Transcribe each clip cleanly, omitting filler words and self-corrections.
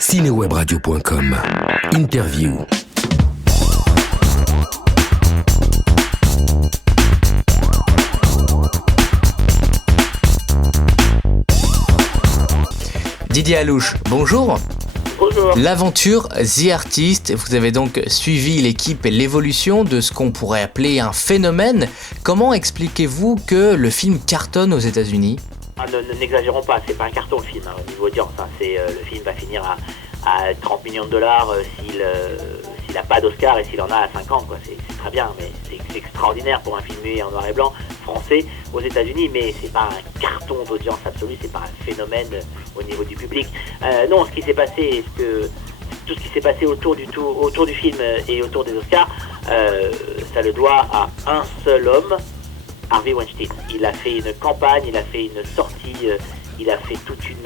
Cinewebradio.com. Interview. Didier Alouche, bonjour. Bonjour. L'aventure The Artist, vous avez donc suivi l'équipe et l'évolution de ce qu'on pourrait appeler un phénomène. Comment expliquez-vous que le film cartonne aux États-Unis ? N'exagérons pas, c'est pas un carton le film, au niveau audience. Le film va finir à 30 millions de dollars s'il n'a pas d'Oscar et s'il en a à 50. C'est très bien, mais c'est extraordinaire pour un film muet en noir et blanc français aux États-Unis, mais c'est pas un carton d'audience absolue, c'est pas un phénomène au niveau du public. Non, ce qui s'est passé, tout ce qui s'est passé autour du film et autour des Oscars, ça le doit à un seul homme, Harvey Weinstein. Il a fait une campagne, il a fait une sortie, il a fait toute une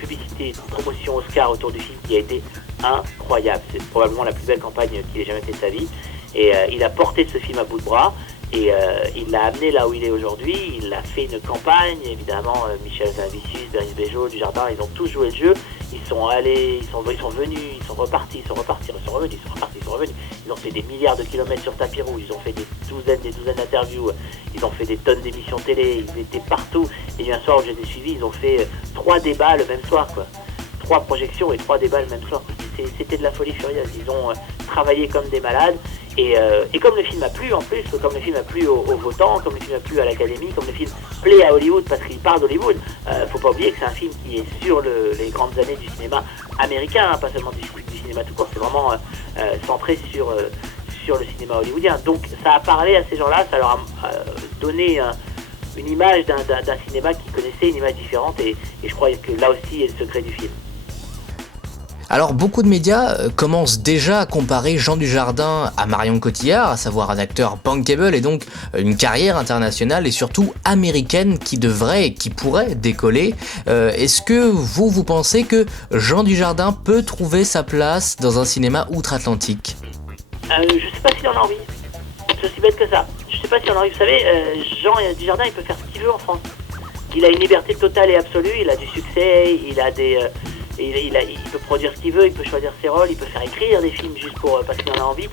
publicité, une promotion Oscar autour du film qui a été incroyable. C'est probablement la plus belle campagne qu'il ait jamais fait de sa vie. Et il a porté ce film à bout de bras et il l'a amené là où il est aujourd'hui. Il a fait une campagne, évidemment, Michel Zanvicius, Bérénice Bejo, Dujardin, ils ont tous joué le jeu. Ils sont allés, ils sont venus, ils sont repartis, ils sont revenus. Ils ont fait des milliards de kilomètres sur tapis rouge, ils ont fait des douzaines d'interviews, ils ont fait des tonnes d'émissions télé, ils étaient partout. Et un soir où je les ai suivis, ils ont fait 3 débats le même soir, 3 projections et 3 débats le même soir. C'était de la folie furieuse. Ils ont travaillé comme des malades. Et comme le film a plu en plus, comme le film a plu aux votants, comme le film a plu à l'Académie, comme le film plaît à Hollywood parce qu'il part d'Hollywood, faut pas oublier que c'est un film qui est sur les grandes années du cinéma américain, pas seulement du cinéma tout court, c'est vraiment centré sur le cinéma hollywoodien. Donc ça a parlé à ces gens-là, ça leur a donné une image d'un cinéma qu'ils connaissaient, une image différente, et je crois que là aussi est le secret du film. Alors beaucoup de médias commencent déjà à comparer Jean Dujardin à Marion Cotillard, à savoir un acteur bankable et donc une carrière internationale et surtout américaine qui pourrait décoller. Est-ce que vous pensez que Jean Dujardin peut trouver sa place dans un cinéma outre-Atlantique ? Je sais pas s'il en a envie. C'est aussi bête que ça. Je sais pas s'il en a envie. Vous savez, Jean Dujardin, il peut faire ce qu'il veut en France. Il a une liberté totale et absolue, il a du succès, il a des... il peut produire ce qu'il veut, il peut choisir ses rôles, il peut faire écrire des films juste parce qu'il en a envie.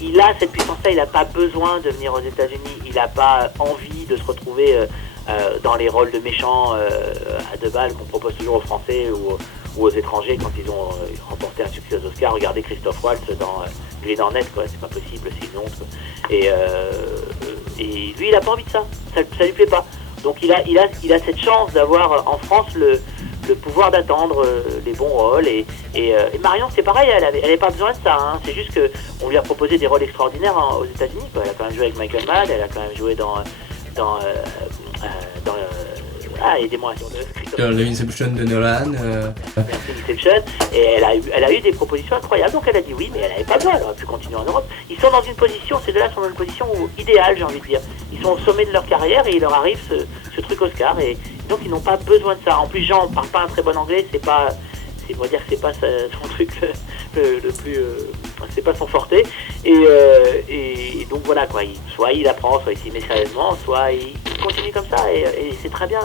Il a cette puissance-là, il n'a pas besoin de venir aux États-Unis, il n'a pas envie de se retrouver dans les rôles de méchants à 2 balles qu'on propose toujours aux Français ou aux étrangers quand ils ont remporté un succès aux Oscars. Regardez Christophe Waltz dans Glee Hornet, c'est pas possible, c'est une honte. Et lui, il n'a pas envie de ça lui plaît pas. Donc il a cette chance d'avoir en France le pouvoir d'attendre les bons rôles et Marion c'est pareil, elle avait pas besoin de ça, c'est juste que on lui a proposé des rôles extraordinaires aux États-Unis, Elle a quand même joué avec Michael Mann, elle a quand même joué dans aidez-moi sur le Inception de Nolan. Merci Inception, et elle a eu des propositions incroyables, donc elle a dit oui, mais elle n'avait pas besoin, elle aurait pu continuer en Europe. Ils sont dans une position, ces deux-là sont dans une position idéale, j'ai envie de dire. Ils sont au sommet de leur carrière et il leur arrive ce truc Oscar et donc ils n'ont pas besoin de ça. En plus, Jean parle pas un très bon anglais, on va dire que c'est pas son truc le plus, c'est pas son forté. Et donc voilà soit il apprend, soit il s'y met sérieusement, soit il continue comme ça et c'est très bien.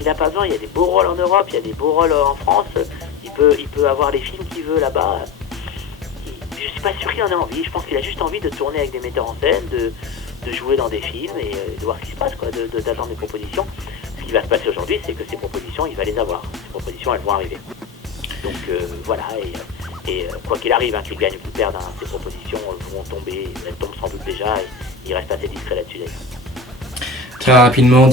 Il a pas besoin. Il y a des beaux rôles en Europe, il y a des beaux rôles en France. Il peut avoir les films qu'il veut là-bas. Je suis pas sûr qu'il en ait envie. Je pense qu'il a juste envie de tourner avec des metteurs en scène, de jouer dans des films et de voir ce qui se passe, d'attendre des propositions. Ce qui va se passer aujourd'hui, c'est que ces propositions, il va les avoir. Ces propositions, elles vont arriver. Donc voilà, et quoi qu'il arrive, qu'il gagne ou qu'il perde, ces propositions vont tomber, elles tombent sans doute déjà, et il reste assez discret là-dessus d'ailleurs. Très rapidement,